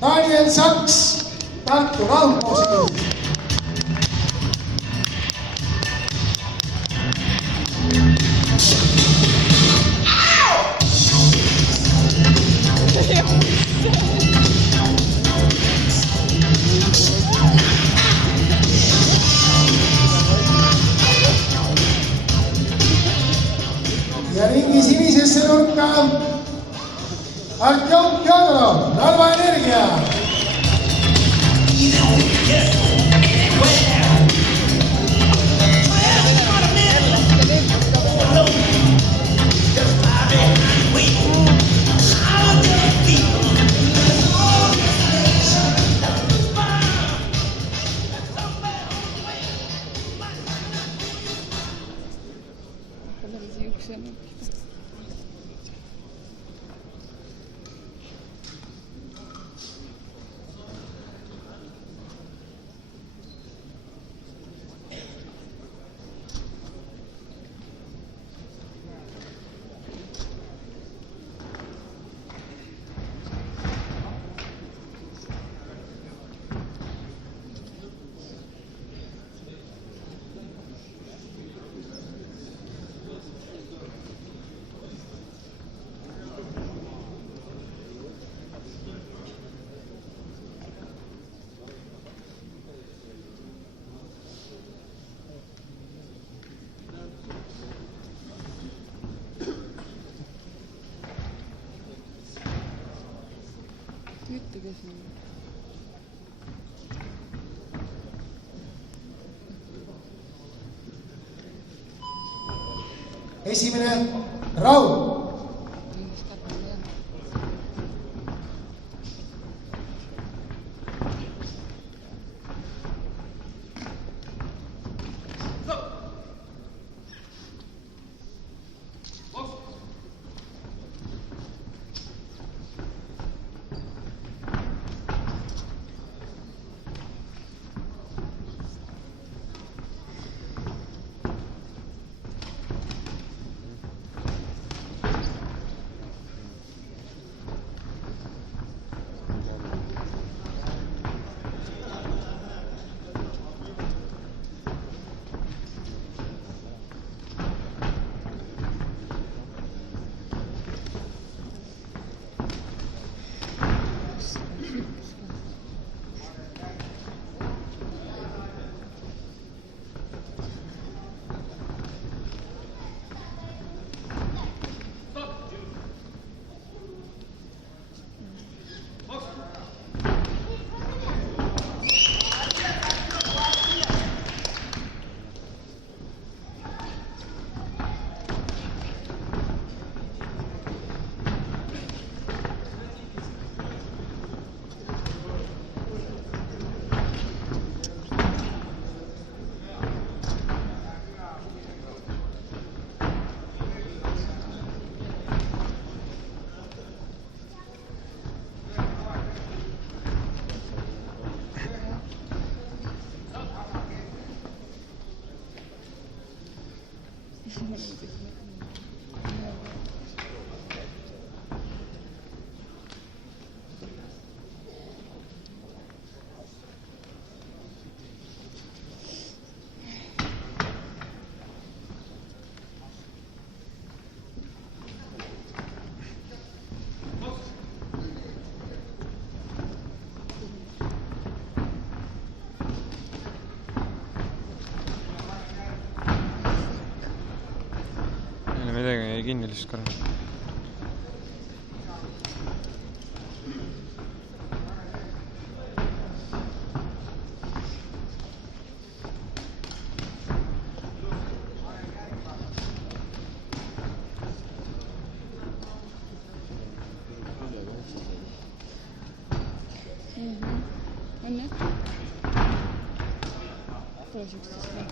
Daniel Saks, Tartu Raudmuusika. Ja ringi sinisesse nurka Artjom Fjodorov, Narva Energia. Esimene raud. Midagi jäi kinni lihtsalt korra. On jah? Pole siuksest nii.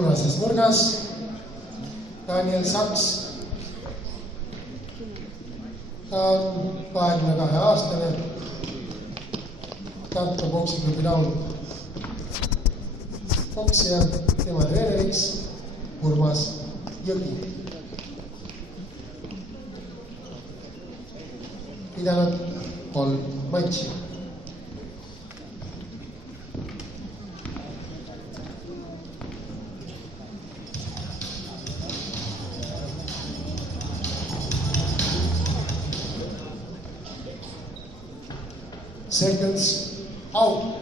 punases nurgas Daniel Saks. Ta on 22-aastane Tartu poksiklubi laul poksija, tema treeneriks Urmas Jõgi. Pidanud 3 matši. Seconds out.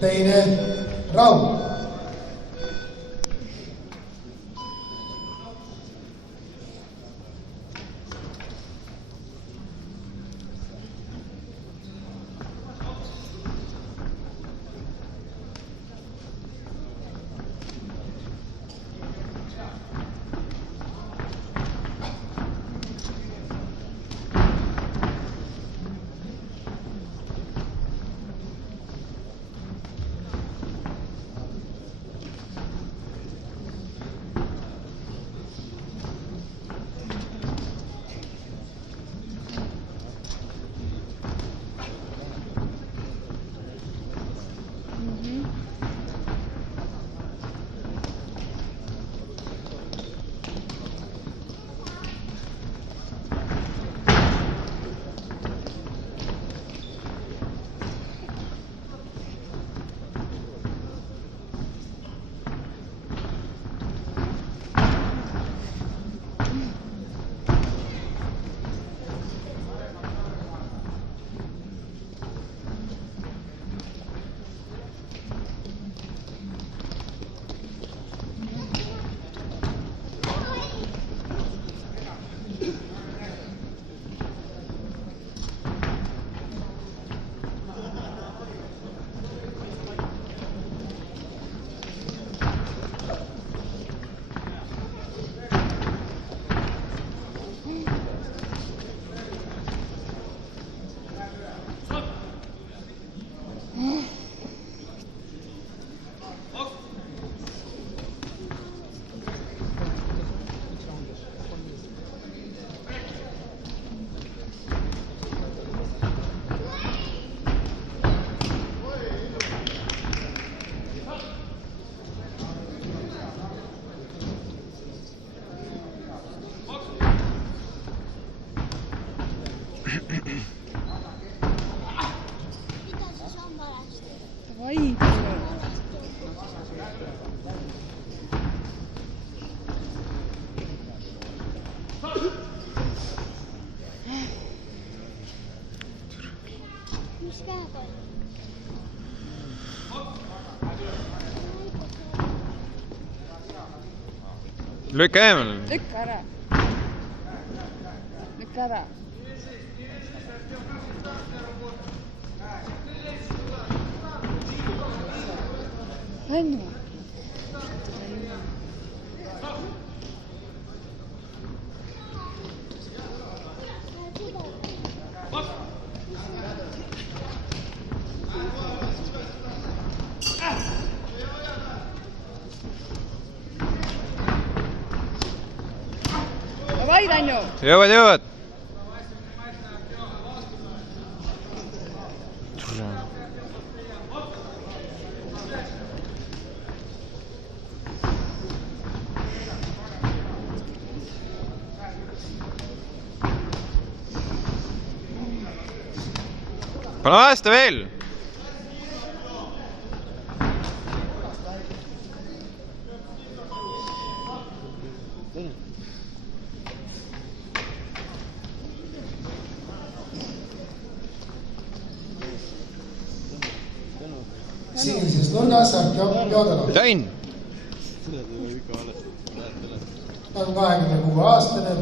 Teine round. Давай. Mis käega on? Lükka eemale. Lükka ära. Lükka ära. Anna. Davai, Tanju! Jõuad! Pane vasta veel! Sinises nurgas Artjom Jodorov. Tain! Ta on 26-aastane,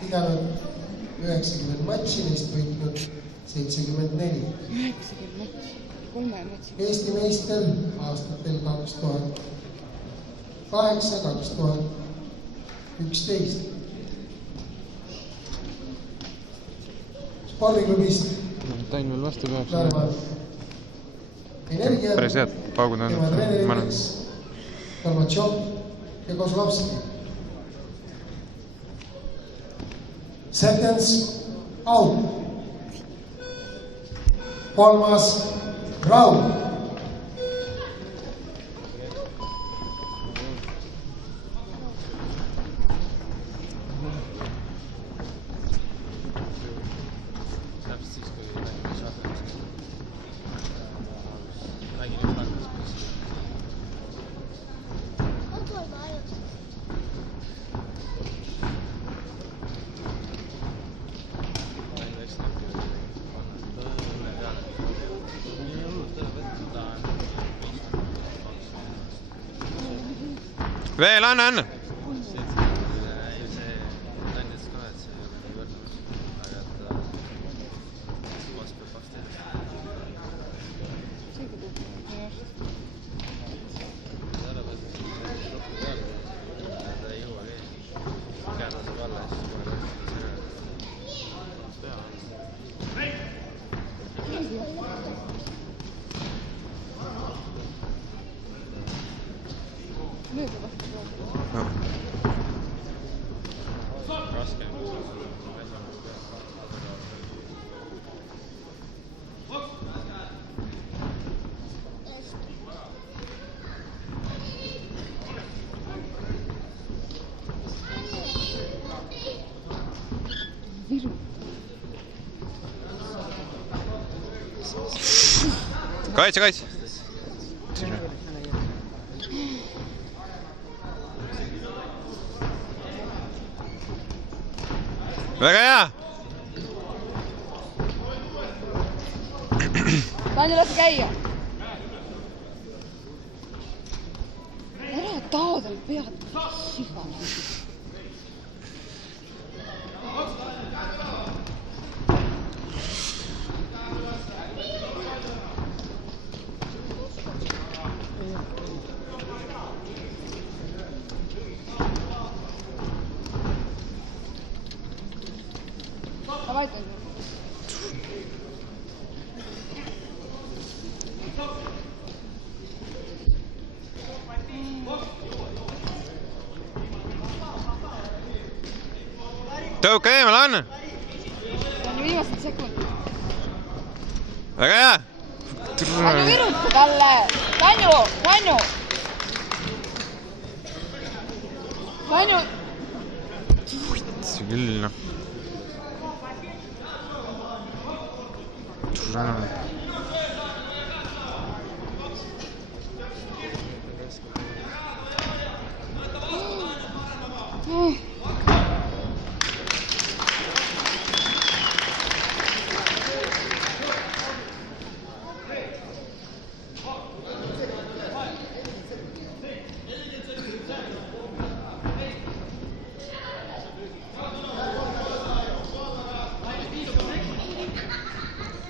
pidanud 90 matši, neist võitnud 74. 90 matši. 3 matši. Eesti meister aastatel 2008-2011. Spordiklubist Tain veel vastu peab. Narva Energia Päris head paugud on. tema treeneriteks Gorbatšov ja Kozlovski. Seconds out. Kolmas round. Veel, anna! Kaitse! Väga hea! Tanju, lase käia! Ära taadel pead siga. Давай, Таню. Tõuka eemale, anna! Tanju, viimased sekundid. Väga hea! Tanju, viruta talle! Tanju! Tanju! See küll, noh.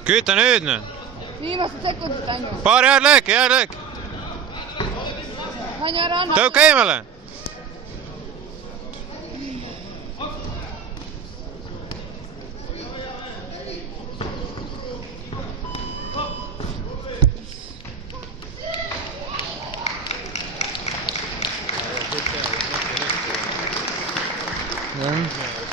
Küüta nüüd, nüüd! Viimased sekundid, Tanju. Paar head lööki! Tanju, ära anna. Tõuka eemale! Ja.